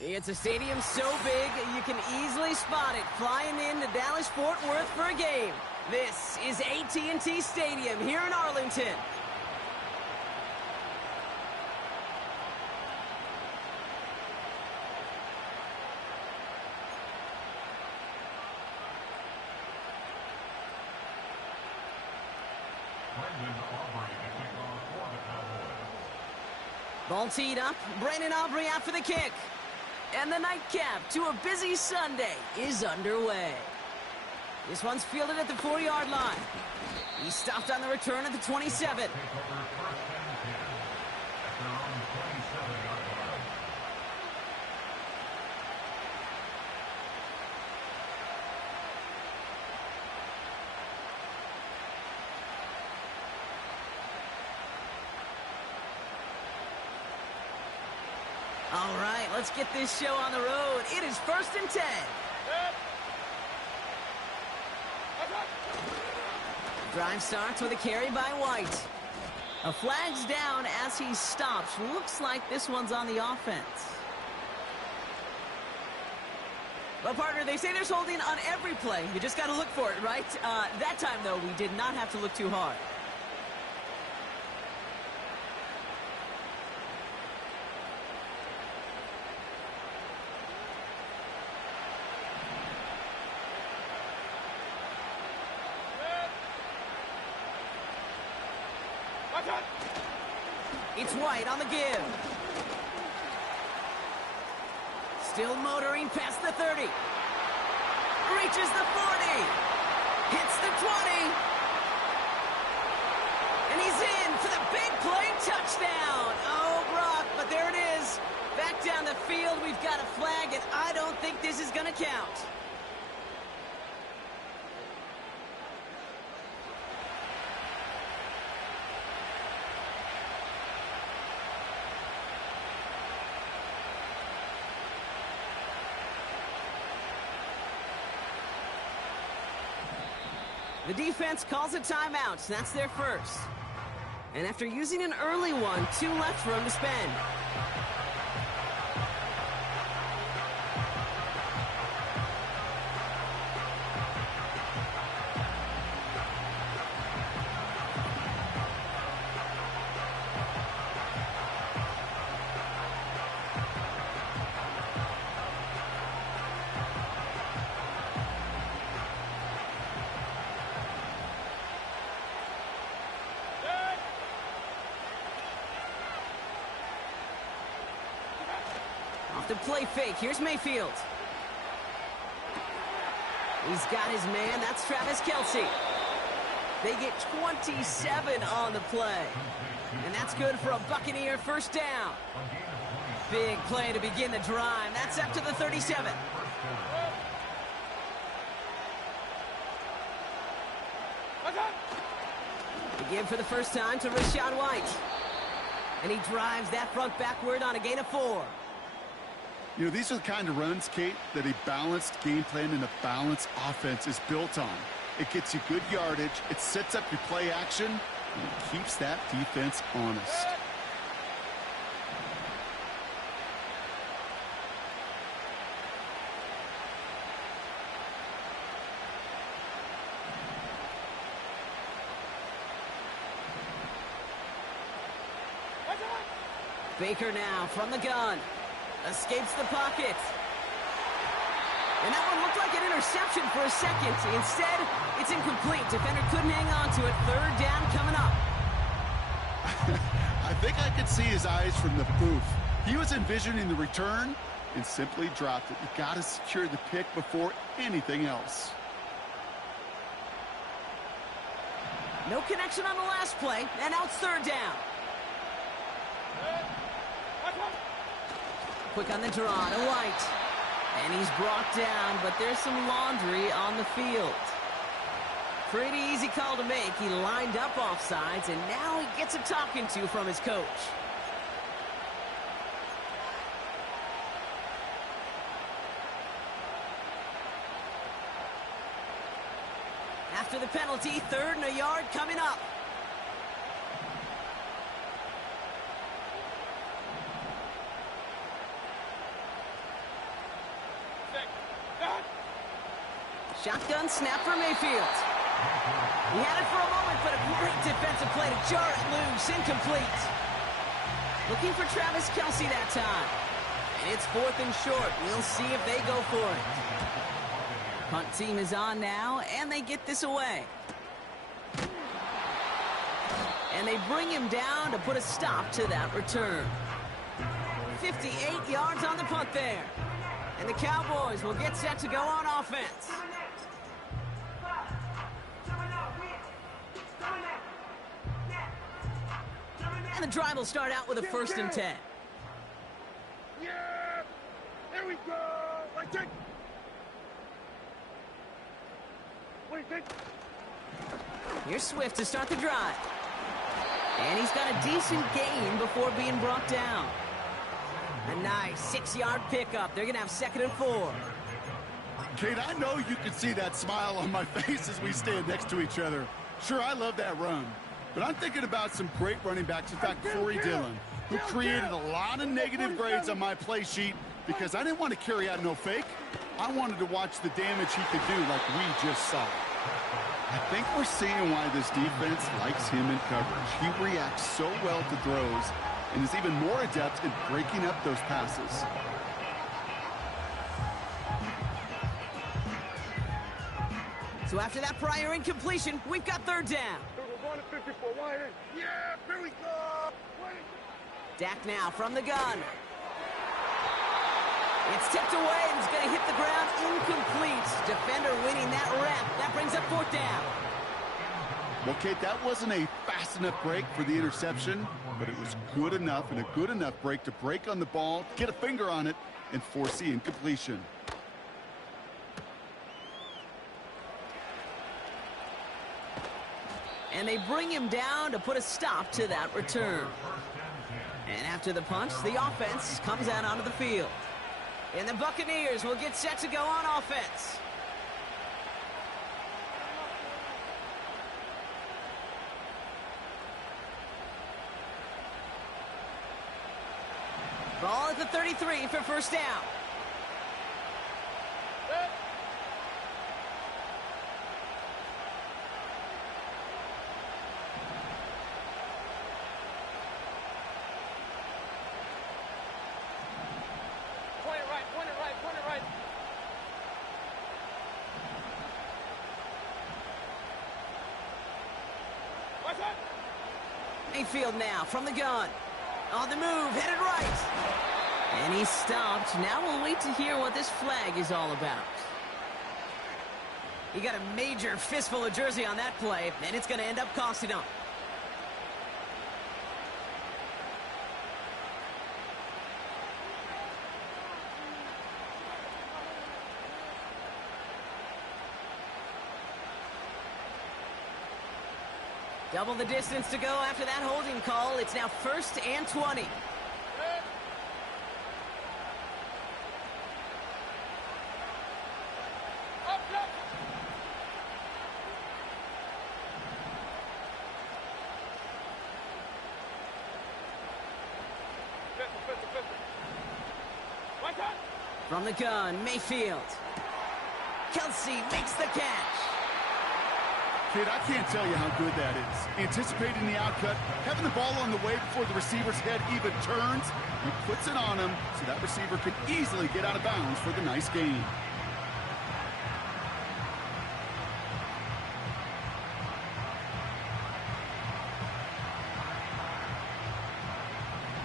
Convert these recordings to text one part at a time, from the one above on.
It's a stadium so big, you can easily spot it flying into Dallas-Fort Worth for a game. This is AT&T Stadium here in Arlington. Ball teed up, Brandon Aubrey out for the kick. And the nightcap to a busy Sunday is underway. This one's fielded at the 4-yard line. He stopped on the return at the 27. All right, let's get this show on the road. It is 1st and 10. Drive starts with a carry by White. A flag's down as he stops. Looks like this one's on the offense. Well, partner, they say there's holding on every play. You just got to look for it, right? That time, though, we did not have to look too hard. It's White on the give. Still motoring past the 30. Reaches the 40. Hits the 20. And he's in for the big play touchdown. Oh, Brock, but there it is. Back down the field, we've got a flag, and I don't think this is going to count. The defense calls a timeout. That's their first. And after using an early one, 2 left for him to spend. The play fake. Here's Mayfield. He's got his man. That's Travis Kelce. They get 27 on the play. And that's good for a Buccaneer first down. Big play to begin the drive. That's up to the 37. The give for the first time to Rachaad White. And he drives that front backward on a gain of 4. You know, these are the kind of runs, Kate, that a balanced game plan and a balanced offense is built on. It gets you good yardage, it sets up your play action, and it keeps that defense honest. Baker now from the gun. Escapes the pocket. And that one looked like an interception for a second. Instead, it's incomplete. Defender couldn't hang on to it. 3rd down coming up. I think I could see his eyes from the booth. He was envisioning the return and simply dropped it. You got to secure the pick before anything else. No connection on the last play, and now it's 3rd down. Quick on the draw to White. And he's brought down, but there's some laundry on the field. Pretty easy call to make. He lined up offsides, and now he gets a talking to from his coach. After the penalty, 3rd and a yard coming up. Shotgun snap for Mayfield. He had it for a moment, but a great defensive play to jar it loose. Incomplete. Looking for Travis Kelce that time. And it's 4th and short. We'll see if they go for it. Punt team is on now, and they get this away. And they bring him down to put a stop to that return. 58 yards on the punt there. And the Cowboys will get set to go on offense. And the drive will start out with a 1st and 10. Yeah! There we go! Like that! Wait, that... Here's Swift to start the drive. And he's got a decent gain before being brought down. A nice 6-yard pickup. They're going to have 2nd and 4. Kate, I know you can see that smile on my face as we stand next to each other. Sure, I love that run. But I'm thinking about some great running backs. In fact, Corey Dillon, who created a lot of negative grades on my play sheet because I didn't want to carry out no fake. I wanted to watch the damage he could do like we just saw. I think we're seeing why this defense likes him in coverage. He reacts so well to throws and is even more adept in breaking up those passes. So after that prior incompletion, we've got 3rd down. Yeah, here we go! Wait. Dak now from the gun. It's tipped away and it's going to hit the ground incomplete. Defender winning that rep. That brings up 4th down. Well, Kate, that wasn't a fast enough break for the interception, but it was good enough and a good enough break to break on the ball, get a finger on it, and force the incompletion. And they bring him down to put a stop to that return. And after the punch, the offense comes out onto the field. And the Buccaneers will get set to go on offense. Ball at the 33 for 1st down. Mayfield now from the gun. On the move, headed right. And he's stopped. Now we'll wait to hear what this flag is all about. He got a major fistful of jersey on that play, and it's going to end up costing him. Double the distance to go after that holding call. It's now 1st and 20. From the gun, Mayfield. Kelce makes the catch. Kid, I can't tell you how good that is. Anticipating the outcut, having the ball on the way before the receiver's head even turns, he puts it on him so that receiver can easily get out of bounds for the nice gain.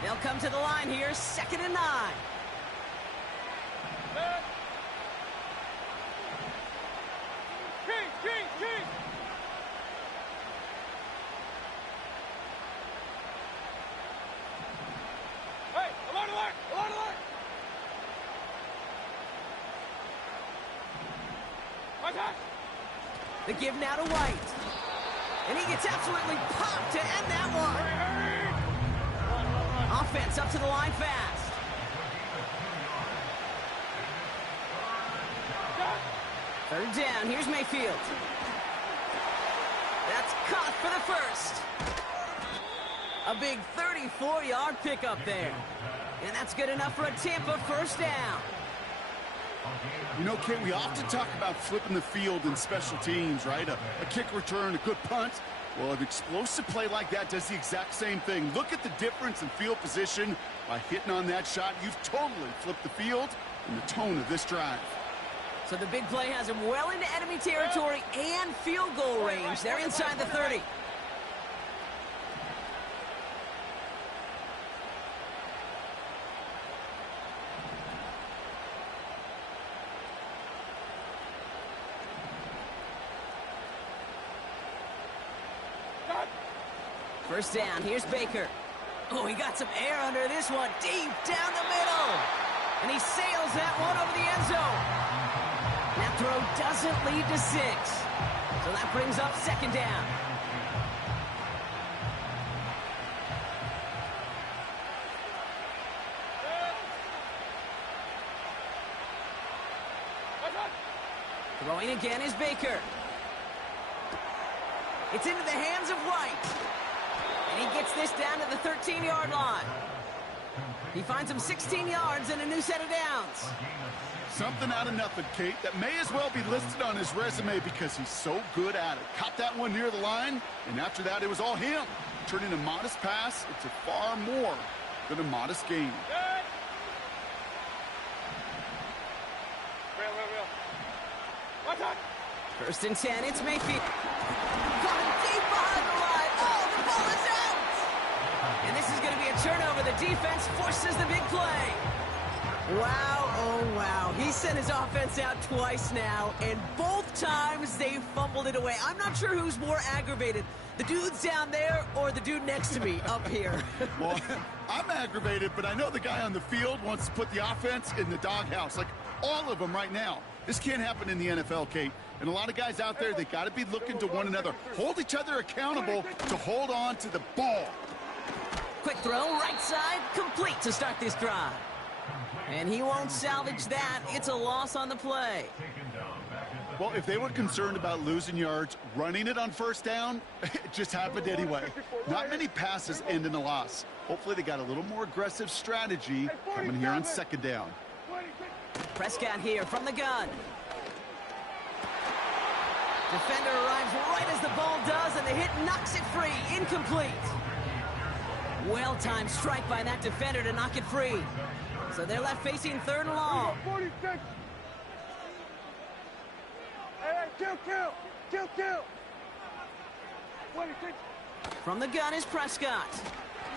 They'll come to the line here, 2nd and 9. The give now to White. And he gets absolutely popped to end that one. Offense up to the line fast. Third down. Here's Mayfield. That's caught for the 1st. A big 34-yard pickup there. And that's good enough for a Tampa 1st down. You know, Kate, we often talk about flipping the field in special teams, right? A kick return, a good punt. Well, an explosive play like that does the exact same thing. Look at the difference in field position. By hitting on that shot, you've totally flipped the field and the tone of this drive. So the big play has him well into enemy territory and field goal range. They're inside the 30. First down, here's Baker. Oh, he got some air under this one, deep down the middle. And he sails that one over the end zone. That throw doesn't lead to 6. So that brings up second down. Throwing again is Baker. It's into the hands of White. And he gets this down to the 13-yard line. He finds him 16 yards and a new set of downs. Something out of nothing, Kate, that may as well be listed on his resume because he's so good at it. Caught that one near the line, and after that, it was all him. Turning a modest pass into far more than a modest gain. First and 10, it's Mayfield. Coming deep behind the line. Oh, the ball is out! And this is going to be a turnover. The defense forces the big play. Wow, oh wow. He sent his offense out twice now, and both times they fumbled it away. I'm not sure who's more aggravated, the dudes down there or the dude next to me up here. Well, I'm aggravated, but I know the guy on the field wants to put the offense in the doghouse, like all of them right now. This can't happen in the NFL, Kate. And a lot of guys out there, they got to be looking to one another. Hold each other accountable to hold on to the ball. Quick throw, right side, complete to start this drive. And he won't salvage that. It's a loss on the play. Well, if they were concerned about losing yards, running it on first down, it just happened anyway. Not many passes end in a loss. Hopefully they got a little more aggressive strategy coming here on second down. Prescott here from the gun. Defender arrives right as the ball does, and the hit knocks it free. Incomplete. Well-timed strike by that defender to knock it free. So they're left facing third and long. 46. Hey, kill. 26. From the gun is Prescott.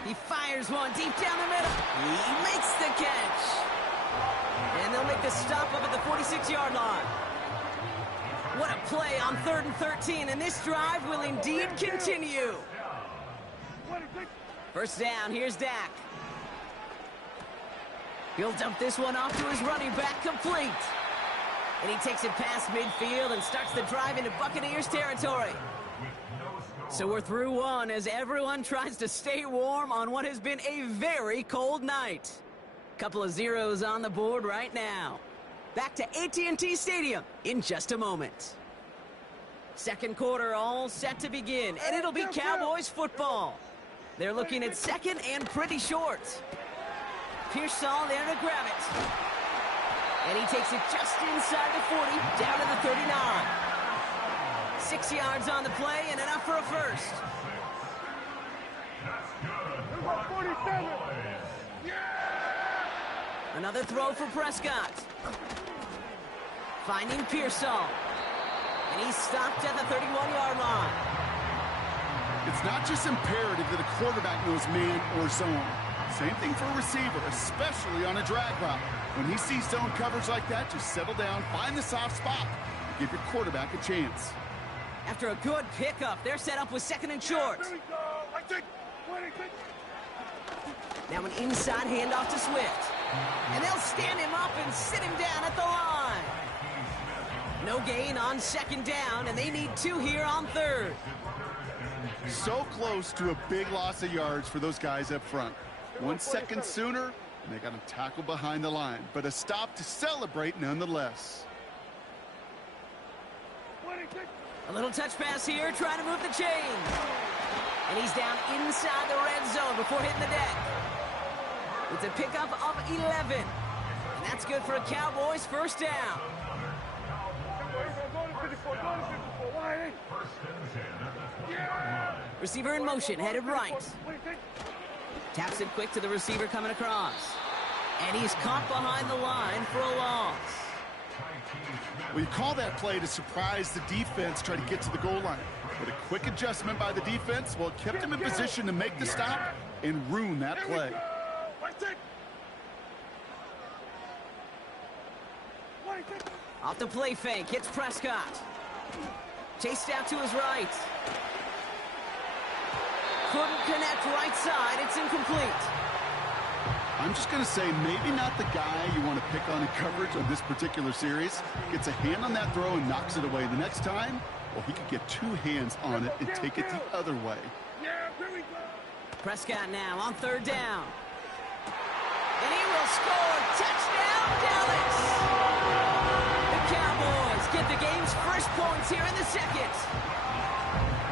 He fires one deep down the middle. He makes the catch. And they'll make the stop up at the 46-yard line. What a play on 3rd and 13, and this drive will indeed continue. 26. First down, here's Dak. He'll dump this one off to his running back, complete. And he takes it past midfield and starts the drive into Buccaneers territory. So we're through one as everyone tries to stay warm on what has been a very cold night. Couple of zeros on the board right now. Back to AT&T Stadium in just a moment. Second quarter all set to begin, and it'll be Cowboys football. They're looking at second and pretty short. Pearsall there to grab it. And he takes it just inside the 40, down to the 39. 6 yards on the play and enough for a first. 47. Another throw for Prescott. Finding Pearsall. And he's stopped at the 31-yard line. It's not just imperative that a quarterback knows man or zone. Same thing for a receiver, especially on a drag route. When he sees zone coverage like that, just settle down, find the soft spot, and give your quarterback a chance. After a good pickup, they're set up with second and short. Here we go. 26. Now an inside handoff to Swift. And they'll stand him up and sit him down at the line. No gain on second down, and they need 2 here on third. So close to a big loss of yards for those guys up front. 1 second sooner, and they got him tackled behind the line. But a stop to celebrate nonetheless. 26. A little touch pass here, trying to move the chains. And he's down inside the red zone before hitting the deck. It's a pickup of 11. And that's good for a Cowboys first down. Receiver in motion, headed right. Taps it quick to the receiver coming across. And he's caught behind the line for a loss. Well, you call that play to surprise the defense, try to get to the goal line. But a quick adjustment by the defense, well, it kept him in position to make the stop and ruin that play. Off the play fake, hits Prescott. Chased out to his right. Couldn't connect right side, it's incomplete. I'm just going to say maybe not the guy you want to pick on in coverage on this particular series. Gets a hand on that throw and knocks it away. The next time, well, he could get two hands on it and take it the other way. Prescott now on third down. And he will score. Touchdown, Dallas! The Cowboys get the game's first points here in the second.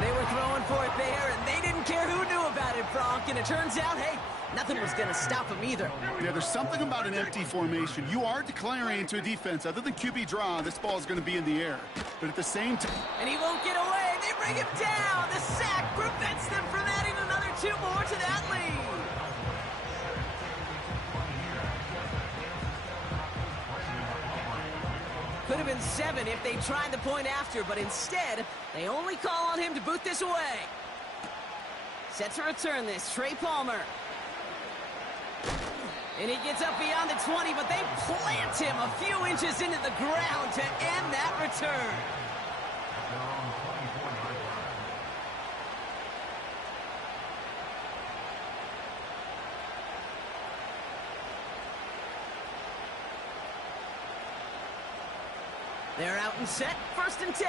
They were throwing for it there, and they didn't care who knew about it, Bronk. And it turns out, hey, nothing was going to stop him either. Yeah, there's something about an empty formation. You are declaring to a defense, other than QB draw, this ball is going to be in the air. But at the same time... And he won't get away. They bring him down. The sack prevents them from adding another 2 more to that lead. Could have been 7 if they tried the point after, but instead, they only call on him to boot this away. Set to return this, Trey Palmer. And he gets up beyond the 20, but they plant him a few inches into the ground to end that return. They're out and set, 1st and 10.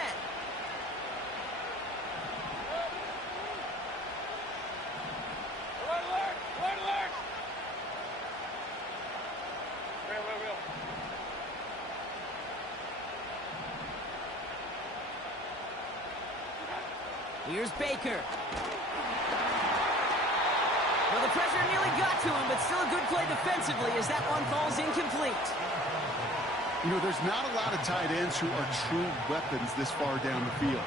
Here's Baker. Well, the pressure nearly got to him, but still a good play defensively as that one falls incomplete. You know, there's not a lot of tight ends who are true weapons this far down the field.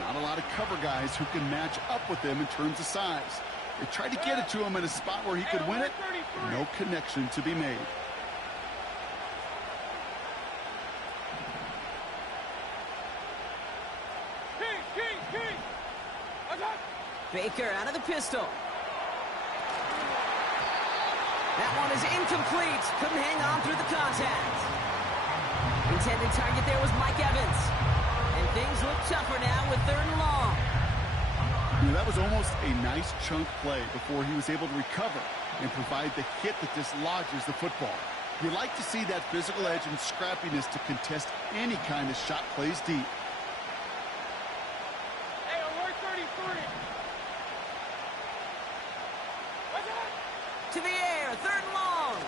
Not a lot of cover guys who can match up with them in terms of size. They tried to get it to him in a spot where he could win it. No connection to be made. Baker out of the pistol. That one is incomplete. Couldn't hang on through the contact. Intended target there was Mike Evans. And things look tougher now with 3rd and long. You know, that was almost a nice chunk play before he was able to recover and provide the hit that dislodges the football. You like to see that physical edge and scrappiness to contest any kind of shot plays deep. Hey, alert 33. To the air, 3rd and long.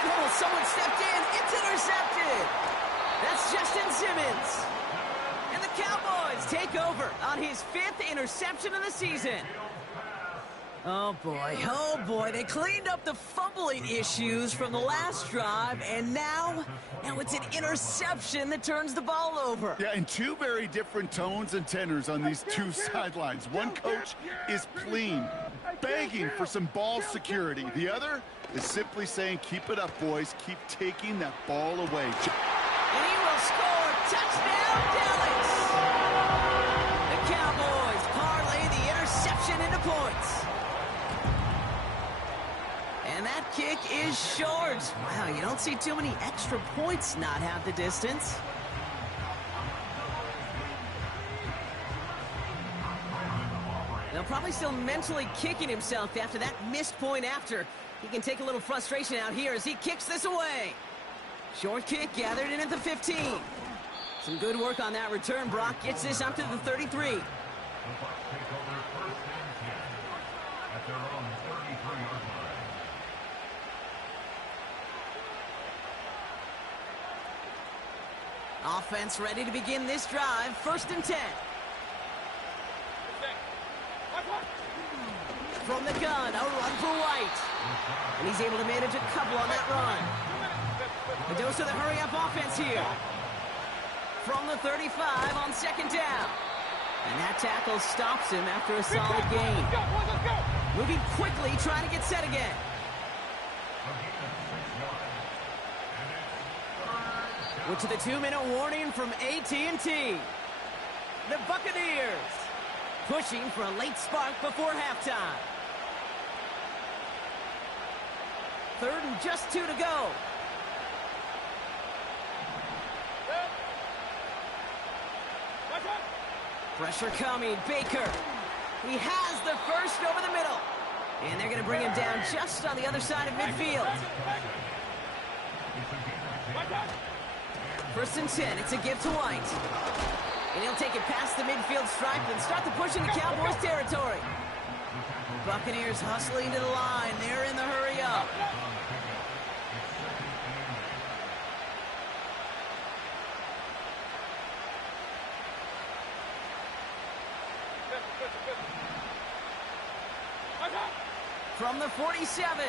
And oh, someone stepped in. It's intercepted. That's Justin Simmons. And the Cowboys take over on his 5th interception of the season. Oh boy, they cleaned up the fumbling issues from the last drive, and now it's an interception that turns the ball over. Yeah, and 2 very different tones and tenors on these 2 sidelines. One coach is pleading, begging for some ball security. The other is simply saying, keep it up, boys. Keep taking that ball away. And he will score. Touchdown, Dallas! The Cowboys parlay the interception into points. And that kick is short. Wow, you don't see too many extra points not have the distance. They'll probably still mentally kicking himself after that missed point after. He can take a little frustration out here as he kicks this away. Short kick gathered in at the 15. Some good work on that return. Brock gets this up to the 33. Offense ready to begin this drive. 1st and 10. from the gun, a run for White. And he's able to manage a couple on that run. A dose of the hurry-up offense here. From the 35 on second down. And that tackle stops him after a solid gain. Moving quickly, trying to get set again. Which is the 2-minute warning from AT&T. The Buccaneers pushing for a late spark before halftime. 3rd and just 2 to go. Pressure coming. Baker. He has the first over the middle. And they're going to bring him down just on the other side of midfield. 1st and 10. It's a give to White. And he'll take it past the midfield stripe and start the push into Cowboys territory. Buccaneers hustling to the line. They're in the hurry up. From the 47.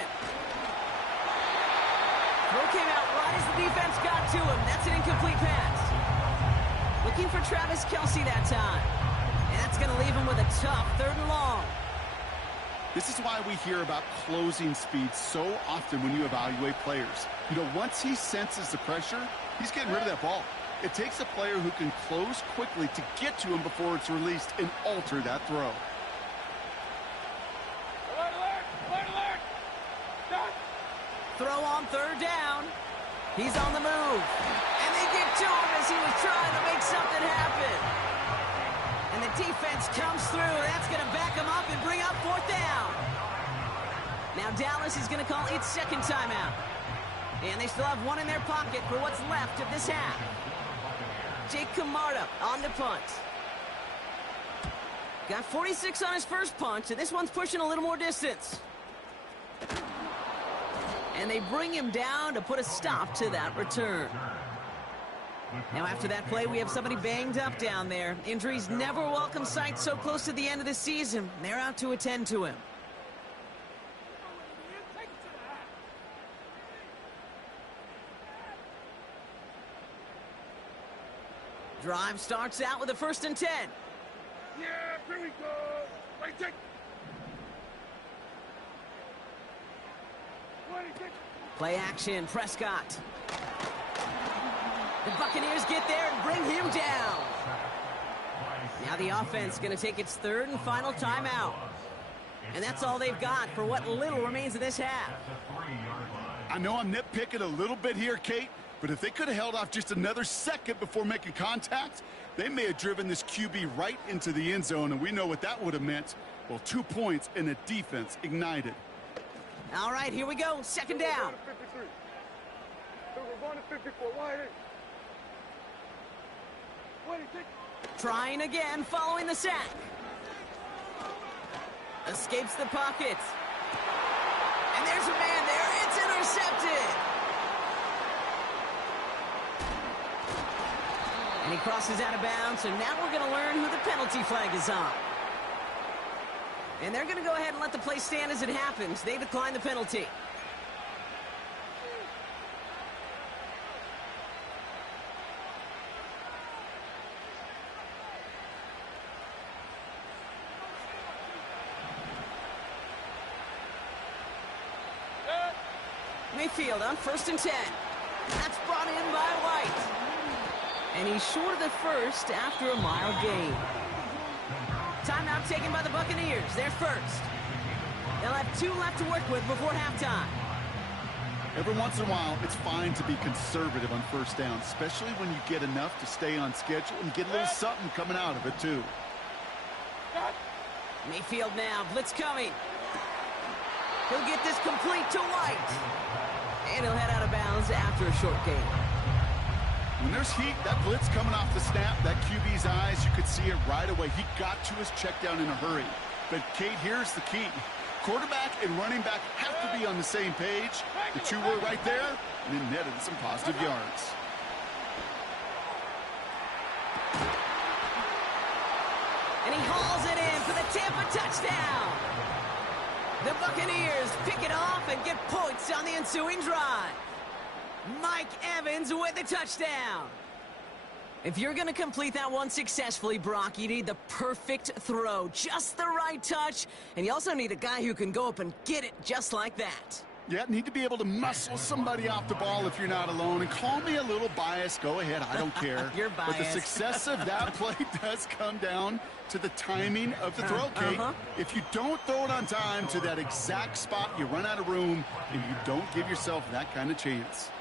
Throw came out right as the defense got to him. That's an incomplete pass. Looking for Travis Kelce that time. And that's going to leave him with a tough 3rd and long. This is why we hear about closing speed so often when you evaluate players. You know, once he senses the pressure, he's getting rid of that ball. It takes a player who can close quickly to get to him before it's released and alter that throw. Throw on 3rd down. He's on the move. And they get to him as he was trying to make something happen. And the defense comes through. That's going to back him up and bring up 4th down. Now Dallas is going to call its 2nd timeout. And they still have one in their pocket for what's left of this half. Jake Camarda on the punt. Got 46 on his first punch, and this one's pushing a little more distance. And they bring him down to put a stop to that return. Now after that play, we have somebody banged up down there. Injuries never a welcome sight so close to the end of the season. They're out to attend to him. Drive starts out with a 1st and 10. Yeah, here we go. Right, take. Play action, Prescott. The Buccaneers get there and bring him down. Now the offense going to take its 3rd and final timeout. And that's all they've got for what little remains of this half. I know I'm nitpicking a little bit here, Kate, but if they could have held off just another second before making contact, they may have driven this QB right into the end zone, and we know what that would have meant. Well, 2 points and a defense ignited. All right, here we go. 2nd down. Trying again following the sack. Escapes the pocket. And there's a man there. It's intercepted. And he crosses out of bounds, and now we're going to learn who the penalty flag is on. And they're going to go ahead and let the play stand as it happens. They decline the penalty. Mayfield on 1st and 10. That's brought in by White. And he's short of the first after a mild gain. Timeout taken by the Buccaneers. They're first. They'll have 2 left to work with before halftime. Every once in a while, it's fine to be conservative on 1st down, especially when you get enough to stay on schedule and get a little something coming out of it, too. Mayfield now. Blitz coming. He'll get this complete to White. And he'll head out of bounds after a short gain. When there's heat, that blitz coming off the snap, that QB's eyes, you could see it right away. He got to his check down in a hurry. But, Kate, here's the key. Quarterback and running back have to be on the same page. The 2 were right there, and it netted some positive yards. And he hauls it in for the Tampa touchdown. The Buccaneers pick it off and get points on the ensuing drive. Mike Evans with the touchdown. If you're going to complete that one successfully, Brock, you need the perfect throw, just the right touch, and you also need a guy who can go up and get it just like that. Yeah, need to be able to muscle somebody off the ball if you're not alone. And call me a little biased. Go ahead. I don't care. You're biased. But the success of that play does come down to the timing of the throw, Kate. If you don't throw it on time to that exact spot, you run out of room, and you don't give yourself that kind of chance.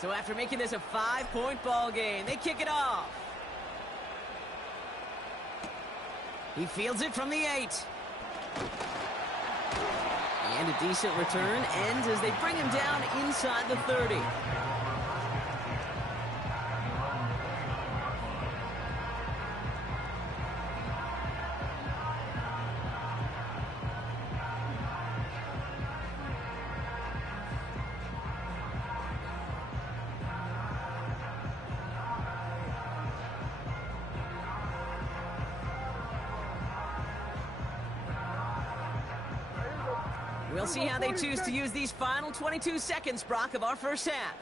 So after making this a 5-point ball game, they kick it off. He fields it from the 8. And a decent return ends as they bring him down inside the 30. We'll see how they choose to use these final 22 seconds, Brock, of our first half.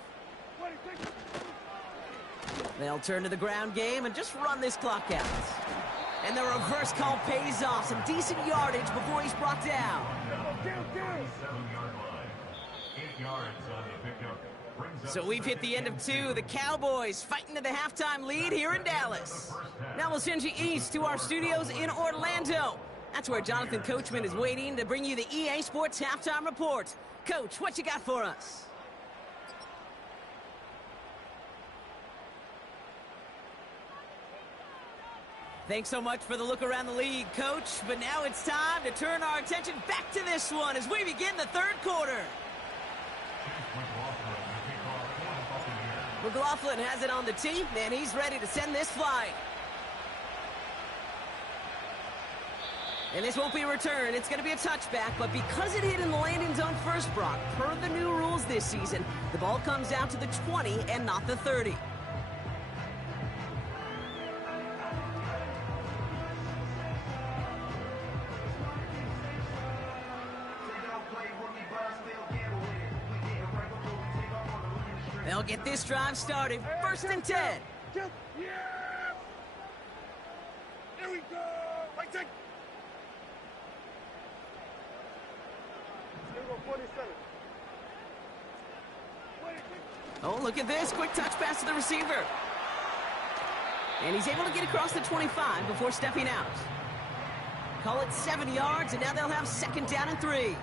They'll turn to the ground game and just run this clock out. And the reverse call pays off. Some decent yardage before he's brought down. So we've hit the end of 2. The Cowboys fighting to the halftime lead here in Dallas. Now we'll send you east to our studios in Orlando. That's where Jonathan Coachman is waiting to bring you the EA Sports Halftime Report. Coach, what you got for us? Thanks so much for the look around the league, Coach. But now it's time to turn our attention back to this one as we begin the third quarter. McLaughlin has it on the tee, and he's ready to send this flight. And this won't be a return. It's going to be a touchback, but because it hit in the landing zone first, Brock, per the new rules this season, the ball comes down to the 20 and not the 30. They'll get this drive started. First and 10. Yeah! Here we go! Right take! Oh, look at this. Quick touch pass to the receiver. And he's able to get across the 25 before stepping out. Call it 7 yards, and now they'll have second down and 3.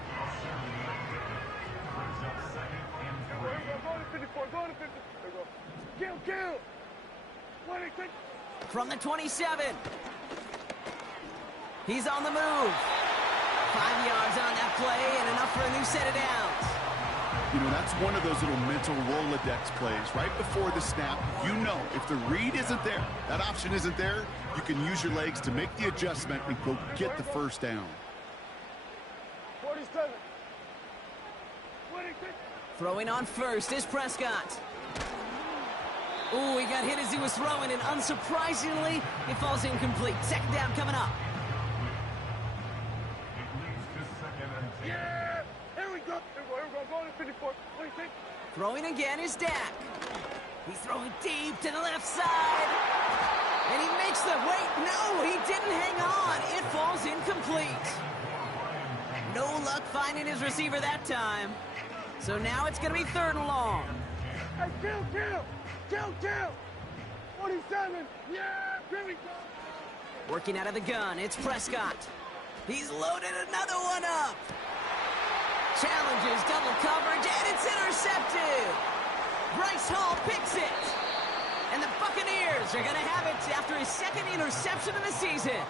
From the 27. He's on the move. 5 yards on that play and enough for a new set of downs. You know, that's one of those little mental Rolodex plays. Right before the snap, you know if the read isn't there, that option isn't there, you can use your legs to make the adjustment and go get the first down. 47. Throwing on first is Prescott. Ooh, he got hit as he was throwing, and unsurprisingly, it falls incomplete. Second down coming up. Yeah! Here we go! Going to 54. What do you think? Throwing again is Dak. He's throwing deep to the left side. And he makes the... Wait, no, he didn't hang on. It falls incomplete. No luck finding his receiver that time. So now it's going to be 3rd and long. Hey, kill! 47! Yeah! Here we go! Working out of the gun, it's Prescott. He's loaded another one up. Challenges double coverage, and it's intercepted. Bryce Hall picks it. And the Buccaneers are going to have it after his 2nd interception of the season.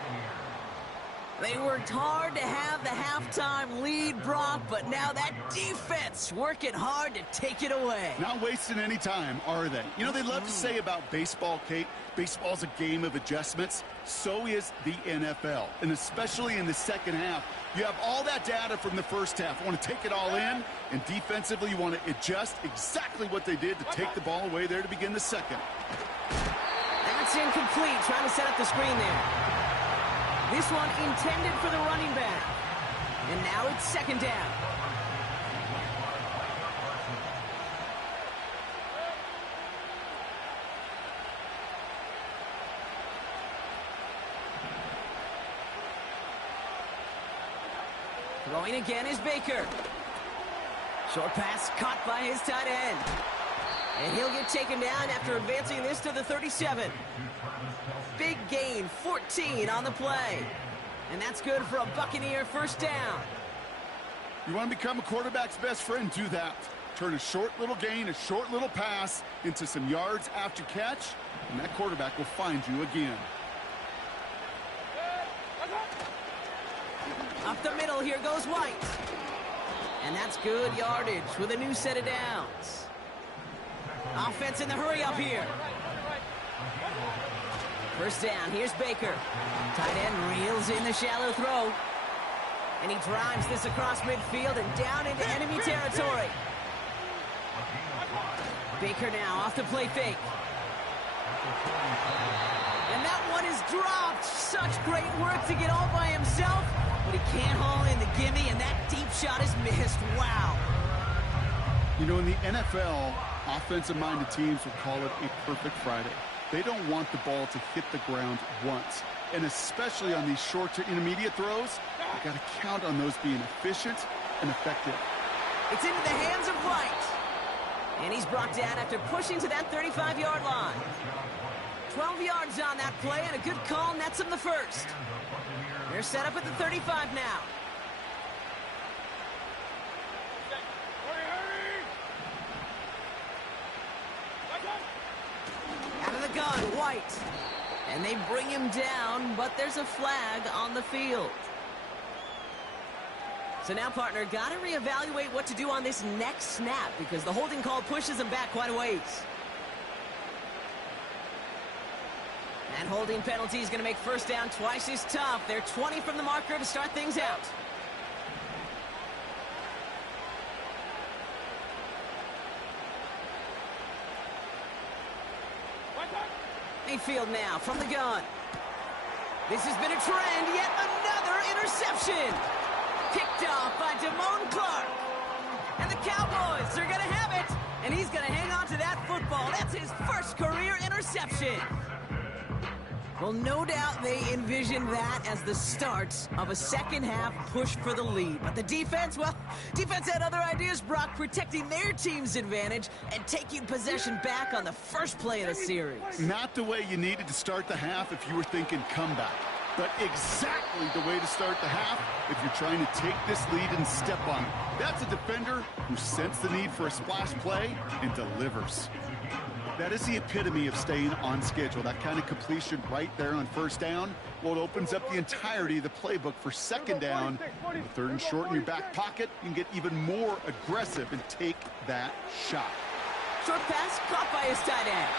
They worked hard to have the halftime lead, Brock, but now that defense working hard to take it away. Not wasting any time, are they? You know, they love to say about baseball, Kate, baseball's a game of adjustments. So is the NFL, and especially in the second half. You have all that data from the first half. You want to take it all in, and defensively you want to adjust exactly what they did to take the ball away there to begin the second. That's incomplete, trying to set up the screen there. This one intended for the running back. And now it's second down. Throwing again is Baker. Short pass caught by his tight end. And he'll get taken down after advancing this to the 37. Big gain, 14 on the play. And that's good for a Buccaneer first down. You want to become a quarterback's best friend? Do that. Turn a short little gain, a short little pass into some yards after catch, and that quarterback will find you again. Up the middle, here goes White. And that's good yardage with a new set of downs. Offense in the hurry up here. First down, here's Baker. Tight end reels in the shallow throw. And he drives this across midfield and down into enemy territory. Baker now off the play fake. And that one is dropped. Such great work to get all by himself. But he can't haul in the gimme, and that deep shot is missed. Wow. You know, in the NFL, offensive-minded teams will call it a perfect Friday. They don't want the ball to hit the ground once. And especially on these short to intermediate throws, you got to count on those being efficient and effective. It's into the hands of White. And he's brought down after pushing to that 35-yard line. 12 yards on that play, and a good call nets him the first. They're set up at the 35 now. Out of the gun, White. And they bring him down, but there's a flag on the field. So now, partner, got to reevaluate what to do on this next snap because the holding call pushes him back quite a ways. And holding penalty is going to make first down twice as tough. They're 20 from the marker to start things out. Mayfield now from the gun. This has been a trend. Yet another interception. Picked off by Damone Clark. And the Cowboys are going to have it. And he's going to hang on to that football. That's his first career interception. Well, no doubt they envisioned that as the start of a second-half push for the lead. But the defense, well, defense had other ideas, Brock, protecting their team's advantage and taking possession back on the first play of the series. Not the way you needed to start the half if you were thinking comeback, but exactly the way to start the half if you're trying to take this lead and step on it. That's a defender who sensed the need for a splash play and delivers. That is the epitome of staying on schedule. That kind of completion right there on first down. Well, it opens up the entirety of the playbook for second down. With third and short in your back pocket, you can get even more aggressive and take that shot. Short pass caught by his tight end.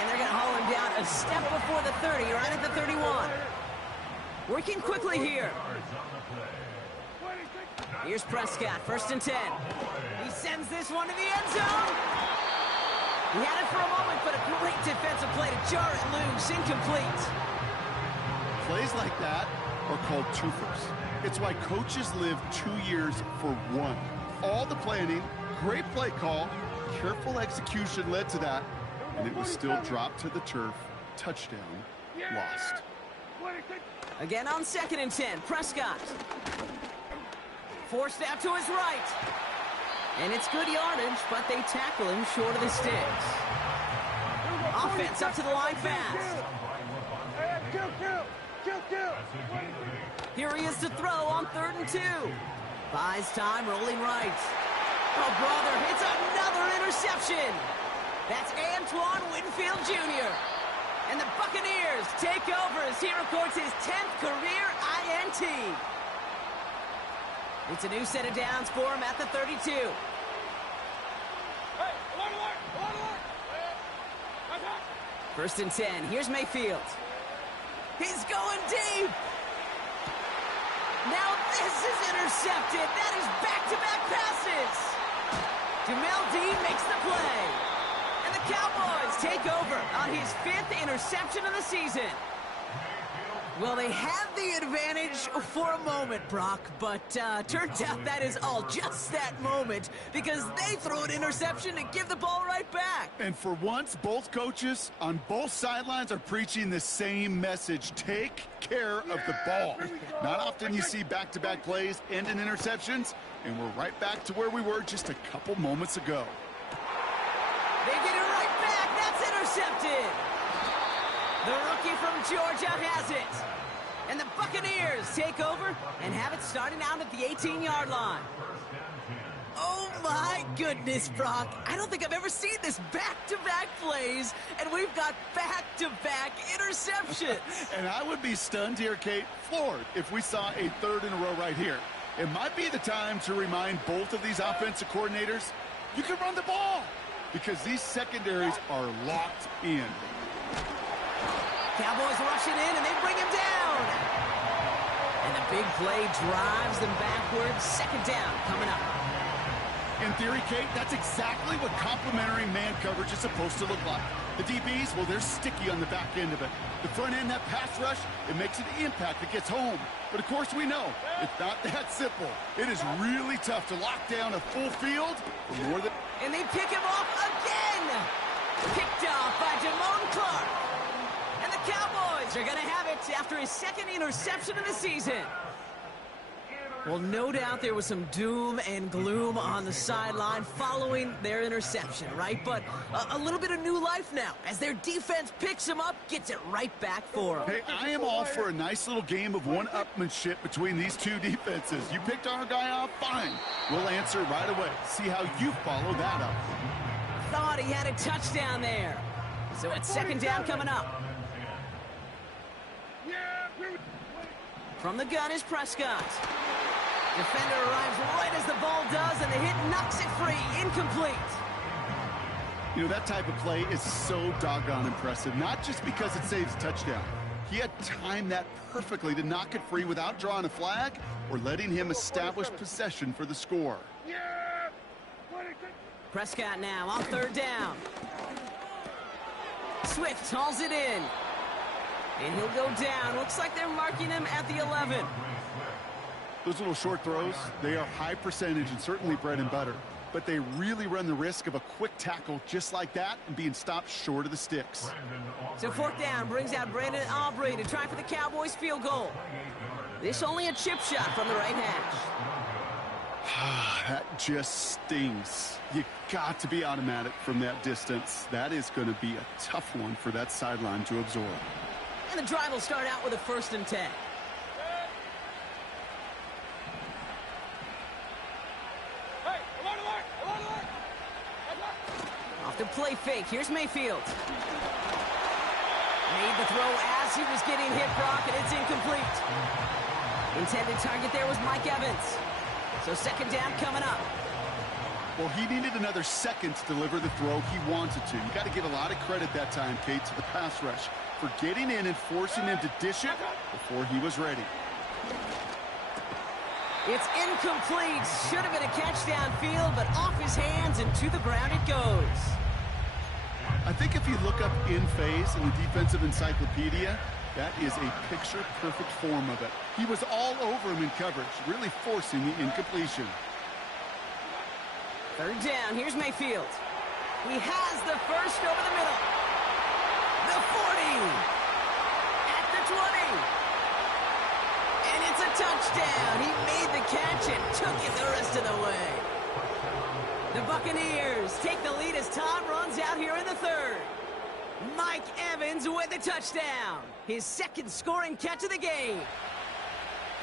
And they're going to haul him down a step before the 30, right at the 31. Working quickly here. Here's Prescott, first and 10. He sends this one to the end zone. He had it for a moment, but a great defensive play to jar it loose, incomplete. Plays like that are called twofers. It's why coaches live 2 years for one. All the planning, great play call, careful execution led to that, and it was still dropped to the turf. Touchdown, lost. Again on second and 10, Prescott. Forced out to his right. And it's good yardage, but they tackle him short of the sticks. Offense up to the line fast. Here he is to throw on 3rd and 2. Buys time, rolling right. Oh, brother, it's another interception. That's Antoine Winfield Jr. And the Buccaneers take over as he records his 10th career INT. It's a new set of downs for him at the 32. Hey, alert, alert, alert, alert. First and 10. Here's Mayfield. He's going deep. Now this is intercepted. That is back-to-back passes. Jamel Dean makes the play. And the Cowboys take over on his 5th interception of the season. Well, they had the advantage for a moment, Brock, but turns out that is all just that moment because they throw an interception and give the ball right back. And for once, both coaches on both sidelines are preaching the same message. Take care of the ball. Not often you see back-to-back plays end in interceptions, and we're right back to where we were just a couple moments ago. They get it right back. That's intercepted. The rookie from Georgia has it. And the Buccaneers take over and have it starting out at the 18-yard line. Oh, my goodness, Brock. I don't think I've ever seen this back-to-back plays, and we've got back-to-back interceptions. And I would be stunned here, Kate, floored, if we saw a third in a row right here. It might be the time to remind both of these offensive coordinators, you can run the ball, because these secondaries are locked in. Cowboys rushing in, and they bring him down. And the big play drives them backwards. Second down coming up. In theory, Kate, that's exactly what complementary man coverage is supposed to look like. The DBs, well, they're sticky on the back end of it. The front end, that pass rush, it makes an impact that gets home. But, of course, we know it's not that simple. It is really tough to lock down a full field for more than... And they pick him off again. Picked off by Damone Clark. And the Cowboys are going to have it after his 2nd interception of the season. Well, no doubt there was some doom and gloom on the sideline following their interception, right? But a little bit of new life now as their defense picks him up, gets it right back for him. Hey, I am all for a nice little game of one-upmanship between these two defenses. You picked our guy off, fine. We'll answer right away. See how you follow that up. Thought he had a touchdown there. So it's 2nd down coming up. From the gun is Prescott. Defender arrives right as the ball does, and the hit knocks it free. Incomplete. You know, that type of play is so doggone impressive, not just because it saves a touchdown. He had timed that perfectly to knock it free without drawing a flag or letting him establish possession for the score. Prescott now on 3rd down. Swift hauls it in. And he'll go down. Looks like they're marking him at the 11. Those little short throws, they are high percentage and certainly bread and butter. But they really run the risk of a quick tackle just like that and being stopped short of the sticks. So 4th down brings out Brandon Aubrey to try for the Cowboys field goal. This only a chip shot from the right hash. That just stings. You got to be automatic from that distance. That is going to be a tough one for that sideline to absorb. And the drive will start out with a 1st and 10. Hey, alert, alert, alert, alert. Off the play fake. Here's Mayfield. Made the throw as he was getting hit, Brock, and it's incomplete. Intended target there was Mike Evans. So 2nd down coming up. Well, he needed another second to deliver the throw he wanted to. You got to give a lot of credit that time, Kate, to the pass rush for getting in and forcing him to dish it before he was ready. It's incomplete. Should have been a catch downfield, but off his hands and to the ground it goes. I think if you look up in phase in the defensive encyclopedia, that is a picture-perfect form of it. He was all over him in coverage, really forcing the incompletion. 3rd down. Here's Mayfield. He has the first over the middle. The 40. At the 20. And it's a touchdown. He made the catch and took it the rest of the way. The Buccaneers take the lead as Tom runs out here in the 3rd. Mike Evans with the touchdown. His 2nd scoring catch of the game.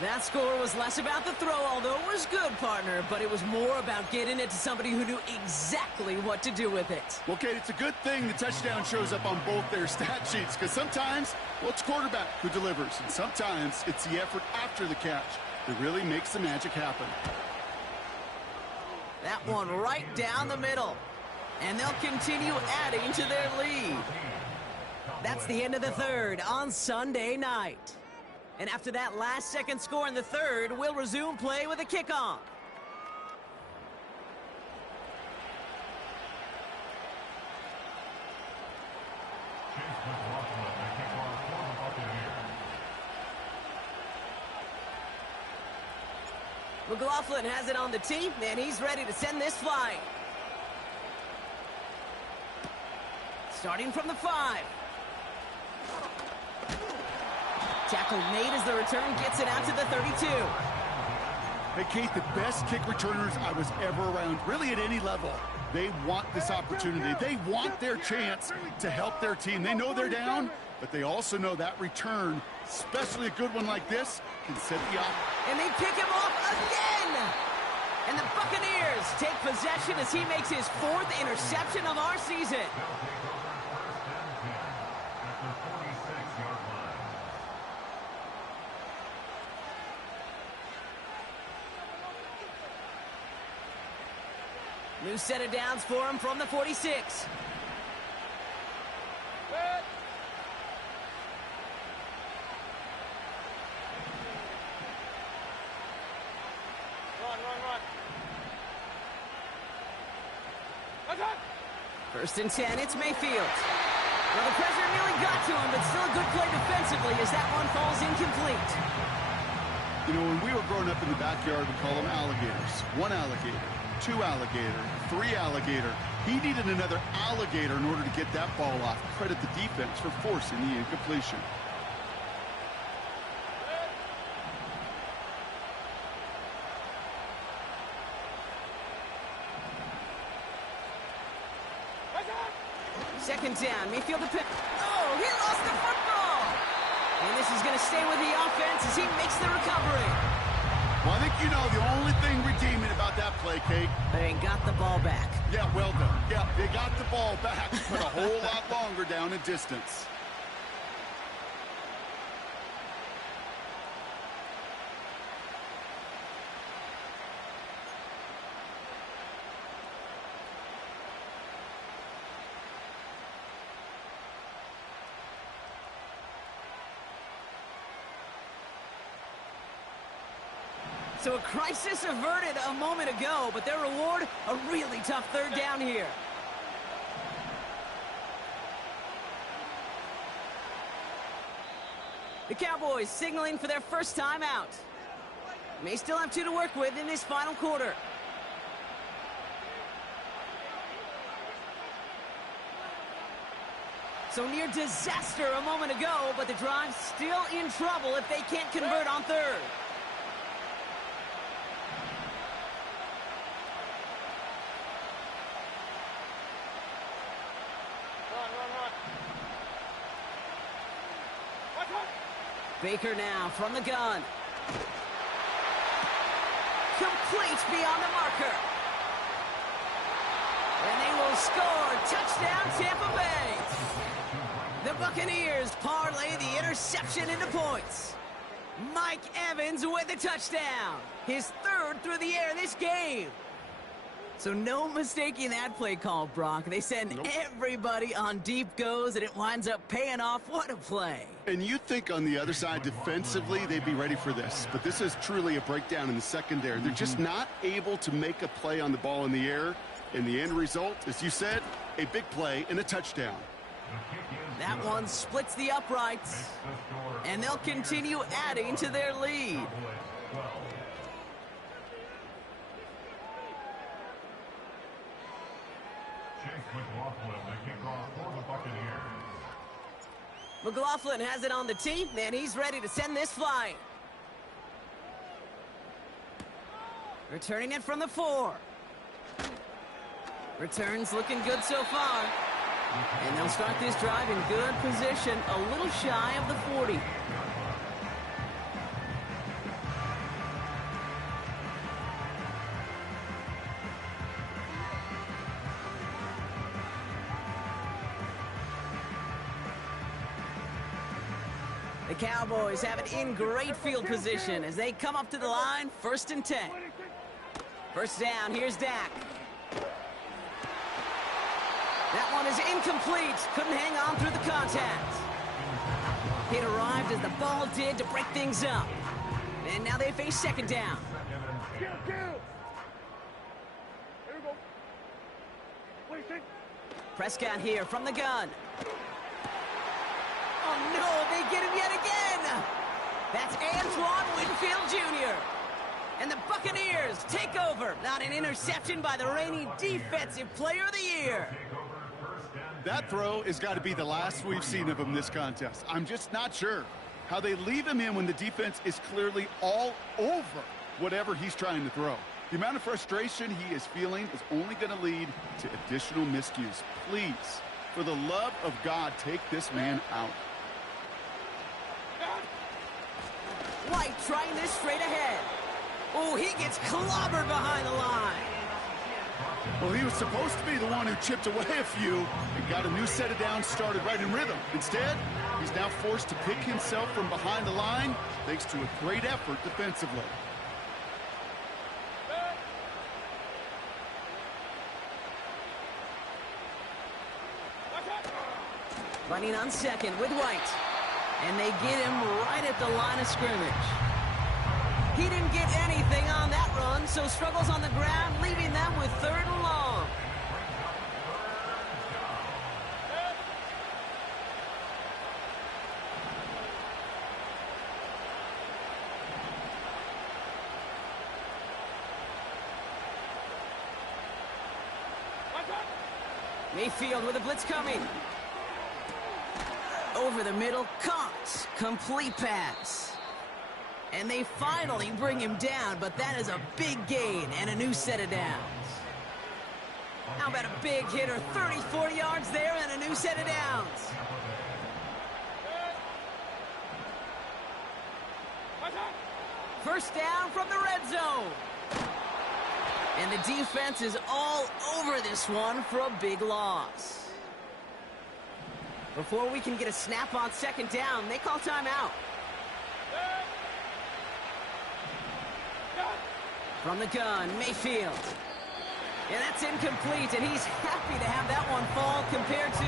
That score was less about the throw, although it was good, partner, but it was more about getting it to somebody who knew exactly what to do with it. Well, Kate, it's a good thing the touchdown shows up on both their stat sheets, because sometimes, well, it's quarterback who delivers, and sometimes it's the effort after the catch that really makes the magic happen. That one right down the middle. And they'll continue adding to their lead. That's the end of the third on Sunday night. And after that last-second score in the third, we'll resume play with a kickoff. McLaughlin has it on the tee, and he's ready to send this flying. Starting from the 5. Tackle made as the return gets it out to the 32. Hey, Kate, the best kick returners I was ever around, really at any level. They want this opportunity. They want their chance to help their team. They know they're down, but they also know that return, especially a good one like this, can set the up. And they pick him off again! And the Buccaneers take possession as he makes his 4th interception of our season. New set of downs for him from the 46. First and 10, it's Mayfield. Well, the pressure nearly got to him, but still a good play defensively as that one falls incomplete. You know, when we were growing up in the backyard, we call them alligators. 1 alligator, 2 alligator, 3 alligator. He needed another alligator in order to get that ball off. Credit the defense for forcing the incompletion. Second down, Mayfield to pick. Oh, he lost the football! And this is going to stay with the offense as he makes the recovery. Well, I think you know the only thing redeeming about that play, Kate. They got the ball back. Yeah, well done. Yeah, they got the ball back, but a whole lot longer down in distance. So a crisis averted a moment ago, but their reward, a really tough third down here. The Cowboys signaling for their first time out. May still have 2 to work with in this final quarter. So near disaster a moment ago, but the drive's still in trouble if they can't convert on third. Baker now from the gun. Complete beyond the marker. And they will score. Touchdown, Tampa Bay. The Buccaneers parlay the interception into points. Mike Evans with the touchdown. His 3rd through the air this game. So no mistaking that play call, Brock. They send everybody on deep goes, and it winds up paying off. What a play. And you think on the other side, defensively, they'd be ready for this. But this is truly a breakdown in the secondary. They're just not able to make a play on the ball in the air. And the end result, as you said, a big play and a touchdown. That one splits the uprights. And they'll continue adding to their lead. McLaughlin has it on the tee, and he's ready to send this flying. Returning it from the 4. Returns looking good so far. And they'll start this drive in good position, a little shy of the 40. The Cowboys have it in great field position as they come up to the line, 1st and 10. First down, here's Dak. That one is incomplete. Couldn't hang on through the contact. It arrived as the ball did to break things up. And now they face 2nd down. Kill! Here we go. Wait, take. Prescott here from the gun. Oh, no, they get him yet again. That's Antoine Winfield Jr. And the Buccaneers take over. Not an interception by the reigning Defensive Player of the Year. That throw has got to be the last we've seen of him this contest. I'm just not sure how they leave him in when the defense is clearly all over whatever he's trying to throw. The amount of frustration he is feeling is only going to lead to additional miscues. Please, for the love of God, take this man out. White trying this straight ahead. Oh, he gets clobbered behind the line. Well, he was supposed to be the one who chipped away a few and got a new set of downs started right in rhythm. Instead, he's now forced to pick himself from behind the line thanks to a great effort defensively. Running on 2nd with White. And they get him right at the line of scrimmage. He didn't get anything on that run, so struggles on the ground, leaving them with 3rd and long. Mayfield with a blitz coming. Over the middle, caught. Complete pass. And they finally bring him down, but that is a big gain and a new set of downs. How about a big hitter, 30, 40 yards there and a new set of downs. First down from the red zone. And the defense is all over this one for a big loss. Before we can get a snap on 2nd down, they call timeout. From the gun, Mayfield. And that's incomplete, and he's happy to have that one fall compared to,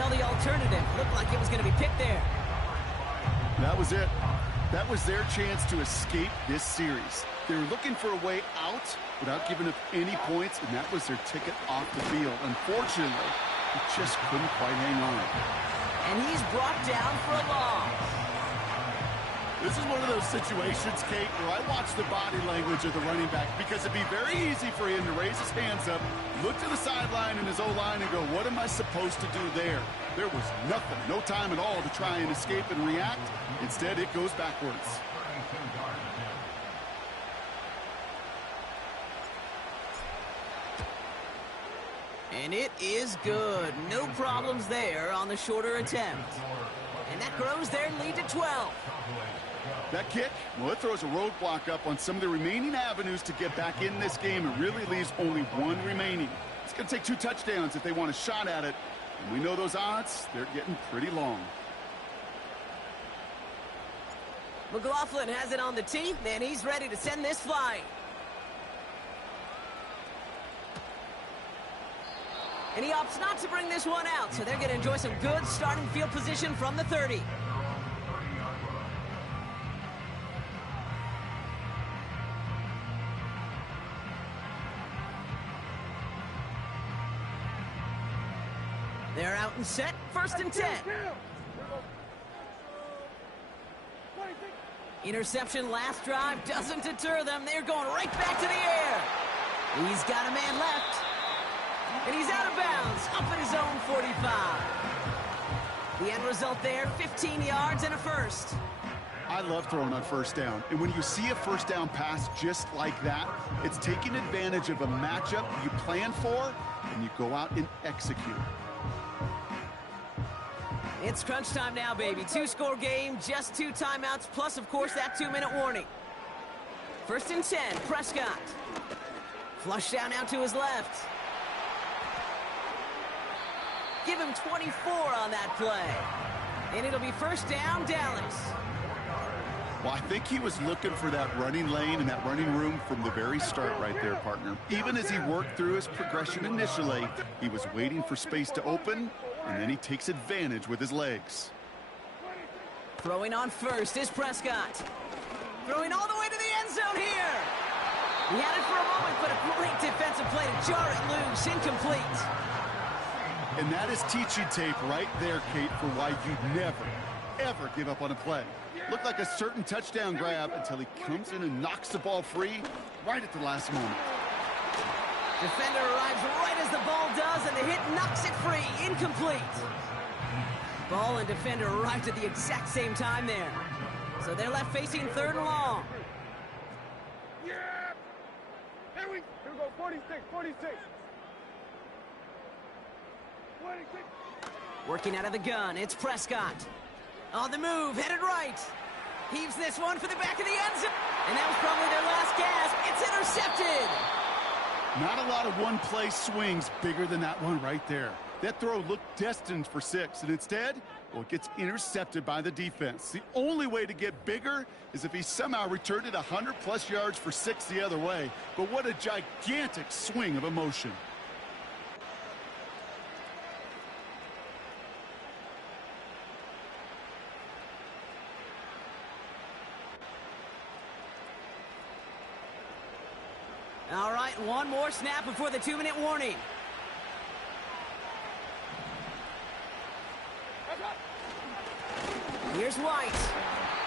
well, the alternative. Looked like it was going to be picked there. That was it. That was their chance to escape this series. They were looking for a way out without giving up any points, and that was their ticket off the field. Unfortunately, he just couldn't quite hang on. And he's brought down for a loss. This is one of those situations, Kate, where I watch the body language of the running back because it'd be very easy for him to raise his hands up, look to the sideline in his O-line and go, what am I supposed to do there? There was nothing, no time at all to try and escape and react. Instead, it goes backwards. And it is good. No problems there on the shorter attempt. And that grows their lead to 12. That kick, well, it throws a roadblock up on some of the remaining avenues to get back in this game. It really leaves only one remaining. It's going to take 2 touchdowns if they want a shot at it. And we know those odds, they're getting pretty long. McLaughlin has it on the tee, and he's ready to send this flying. And he opts not to bring this one out, so they're going to enjoy some good starting field position from the 30. They're out and set, 1st and 10. Interception last drive doesn't deter them. They're going right back to the air. He's got a man left. And he's out of bounds, up at his own 45. The end result there, 15 yards and a first. I love throwing on 1st down. And when you see a 1st down pass just like that, it's taking advantage of a matchup you plan for, and you go out and execute. It's crunch time now, baby. 2-score game, just 2 timeouts, plus, of course, that 2-minute warning. 1st and 10, Prescott. Flush down out to his left. Give him 24 on that play. And it'll be first down, Dallas. Well, I think he was looking for that running lane and that running room from the very start right there, partner. Even as he worked through his progression initially, he was waiting for space to open, and then he takes advantage with his legs. Throwing on first is Prescott. Throwing all the way to the end zone here. He had it for a moment, but a great defensive play to jar it loose. Incomplete. And that is teaching tape right there, Kate, for why you never, ever give up on a play. Looked like a certain touchdown grab until he comes in and knocks the ball free right at the last moment. Defender arrives right as the ball does, and the hit knocks it free. Incomplete. Ball and defender arrived at the exact same time there. So they're left facing third and long. Yeah! Here we go, 46, 46. 26. Working out of the gun, it's Prescott. On the move, headed right. Heaves this one for the back of the end zone. And that was probably their last gasp. It's intercepted. Not a lot of one-play swings bigger than that one right there. That throw looked destined for 6, and instead, well, it gets intercepted by the defense. The only way to get bigger is if he somehow returned it 100-plus yards for 6 the other way. But what a gigantic swing of emotion. All right, one more snap before the 2-minute warning. Here's White.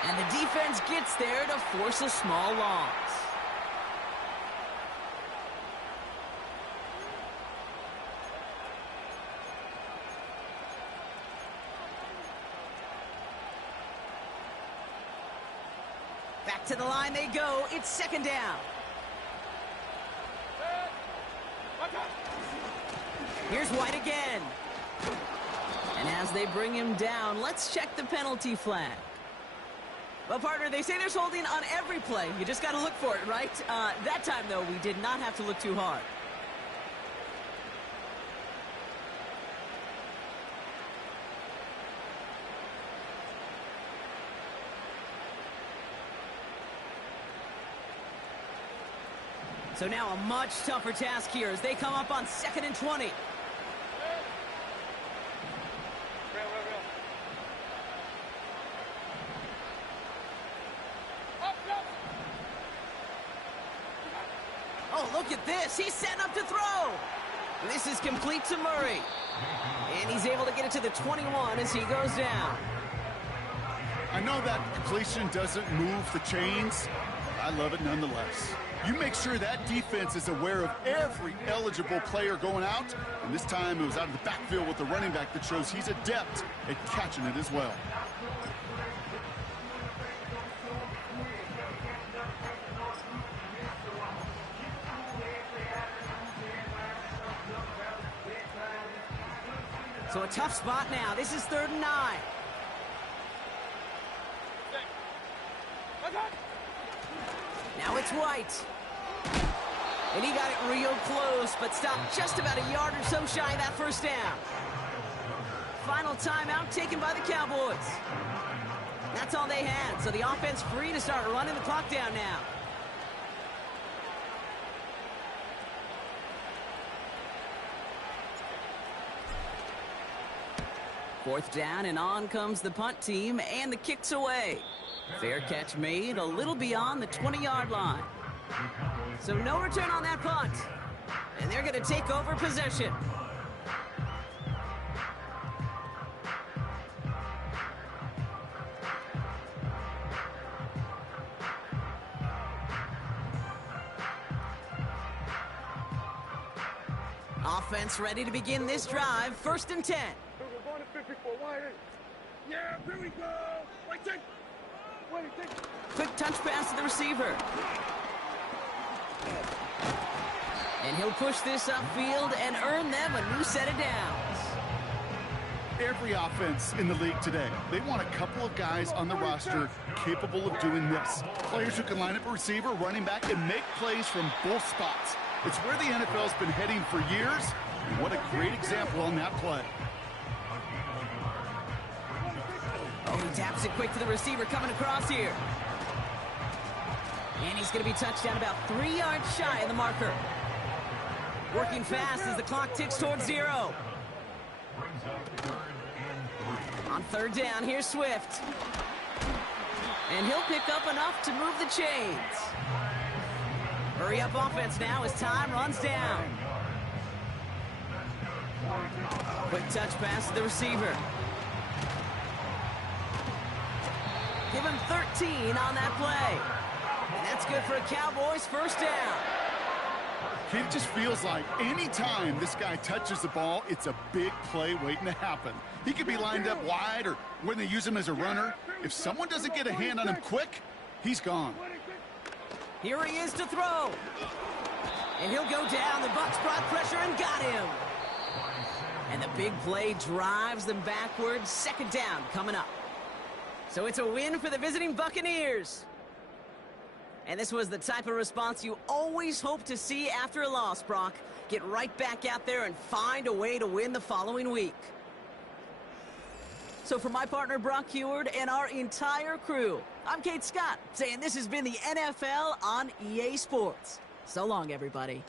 And the defense gets there to force a small loss. Back to the line they go. It's second down. Here's White again. And as they bring him down, let's check the penalty flag. Well, partner, they say there's holding on every play. You just got to look for it, right? That time, though, we did not have to look too hard. So now a much tougher task here as they come up on 2nd and 20. Oh, look at this. He's setting up to throw. This is complete to Murray. And he's able to get it to the 21 as he goes down. I know that completion doesn't move the chains. I love it nonetheless. You make sure that defense is aware of every eligible player going out. And this time it was out of the backfield with the running back that shows he's adept at catching it as well. So a tough spot now. This is 3rd and 9. Now it's White. And he got it real close, but stopped just about a yard or so shy of that first down. Final timeout taken by the Cowboys. That's all they had, so the offense free to start running the clock down now. Fourth down, and on comes the punt team, and the kick's away. Fair catch made a little beyond the 20-yard line. So no return on that punt. And they're going to take over possession. Offense ready to begin this drive. 1st and 10. Yeah, here we go. Wait, take. Quick touch pass to the receiver. And he'll push this upfield and earn them a new set of downs. Every offense in the league today, they want a couple of guys on the roster capable of doing this. Players who can line up a receiver, running back, and make plays from both spots. It's where the NFL's been heading for years, and what a great example on that play. Oh, he taps it quick to the receiver coming across here. And he's going to be touched down about 3 yards shy of the marker. Working fast as the clock ticks towards 0. On 3rd down, here's Swift. And he'll pick up enough to move the chains. Hurry up offense now as time runs down. Quick touch pass to the receiver. Give him 13 on that play. And that's good for a Cowboys 1st down. It just feels like any time this guy touches the ball, it's a big play waiting to happen. He could be lined up wide or when they use him as a runner. If someone doesn't get a hand on him quick, he's gone. Here he is to throw. And he'll go down. The Bucs brought pressure and got him. And the big play drives them backwards. 2nd down coming up. So it's a win for the visiting Buccaneers. And this was the type of response you always hope to see after a loss, Brock. Get right back out there and find a way to win the following week. So for my partner, Brock Huard, and our entire crew, I'm Kate Scott, saying this has been the NFL on EA Sports. So long, everybody.